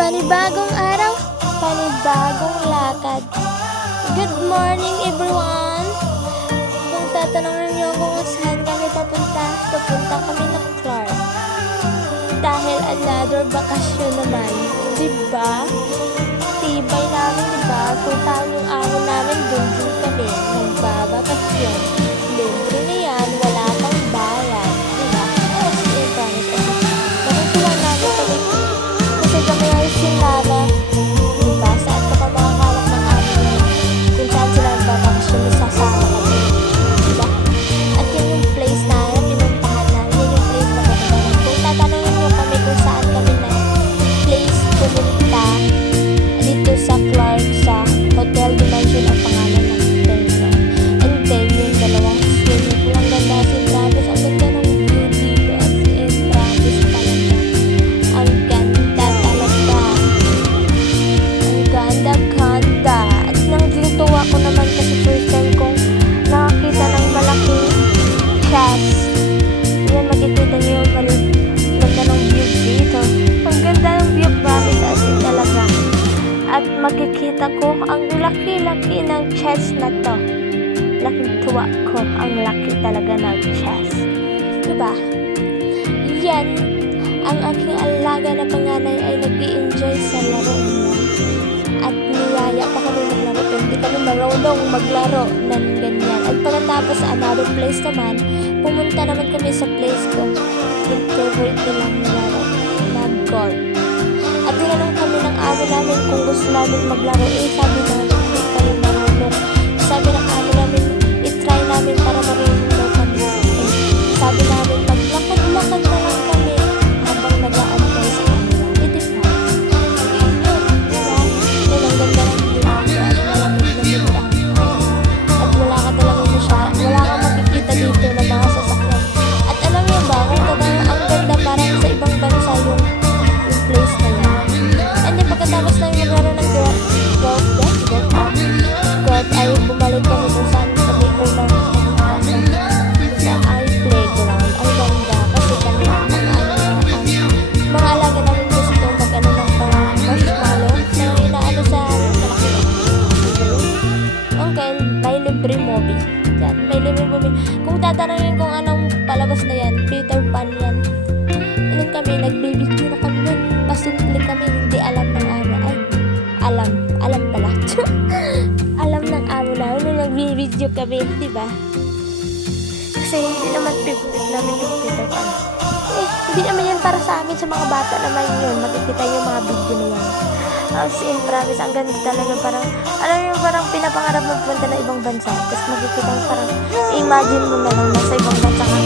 Panibagong araw, panibagong lakad. Good morning everyone! Kung tatanungin niyo kung saan kami papunta kami ng Clark. Dahil another bakasyon naman, diba? Tibay namin, diba? Kung taon yung araw namin, dun kami nagbabakasyon. Libre na yan, wala pang bayad, diba? Kasi yung promise, natutuwa namin kami. Kasi kami ay sinala, diba? Saan ka pa makakalap ng amin kung saan sila nagbabakasyon, sasama kami, diba? At yun yung place na pinuntahan na, yun yung place na pupuntahan. Kung tatanungin nyo kami kung saan kami na place pumunta dito sa Clark, sa Hotel Dimension ang pangalan ng hotel niya. And then yung dalawang swimming pool, ang ganda sin Travis, ang ganda ng view dito as in Travis talaga. Ang ganda talaga. Ang ganda. At nangtuwa ko naman kasi first time kong nakakita ng malaking chest. Yan, makikita nyo yung ganda ng view dito. Ang ganda ng view, promise, as in talaga. At makikita ko ang laki-laki ng chest na to. Laking tuwa ko, ang laki talaga ng chest. Diba? Yan, ang aking alaga na panganay ay nag-i-enjoy sa laro niya. At niyaya pa kami maglaro. Hindi kami marunong maglaro ng ganyan. At pagkatapos sa another place naman, pumunta naman kami sa place ko. Yung favorite nilang laro na golf. At tinanong kami ng amo namin kung gusto namin maglaro. Sabi namin, hindi kayo marunong. Sabi ng amo namin, itry namin para marunong daw kami. Sabi namin, maglakad-lakad na lang kami habang nag-aantay sa kanila. Diba? Yun, diba? Yun, ang ganda ng ginagawa. At malamig na bitahan. At wala ka kang makikita dito na mga sasakyan. At alam niyo ba, kung ang ganda parang sa ibang bansa yung place na yan. And then pagkatapos na yung maglaro ng golf ay bumalik kami kung saan kami unang sa playground. Ang ganda kasi kami ang mga alaga namin gusto mag-ano ng parang marshmallow na inaano sa malaki. Okay, may libre movie. Yan, may libre movie. Kung tatanungin kung anong palabas na yan, Peter Pan yan. Ilan kami, nagbibideo na kami nun. Pasimple kami, hindi alam ng amo. Ay, alam pala. Alam ng amo na. Nung nagbibideo kami, diba? Kasi hindi naman favorite namin yung Peter Pan. Hindi naman yan para sa amin, sa mga bata naman yun. Makikita yung mga video na yan. As in, promise, ang ganda talaga. Parang, alam yung parang pinapangarap magpunta na ibang bansa. Tapos makikita yung parang, imagine mo na lang nasa ibang bansa ka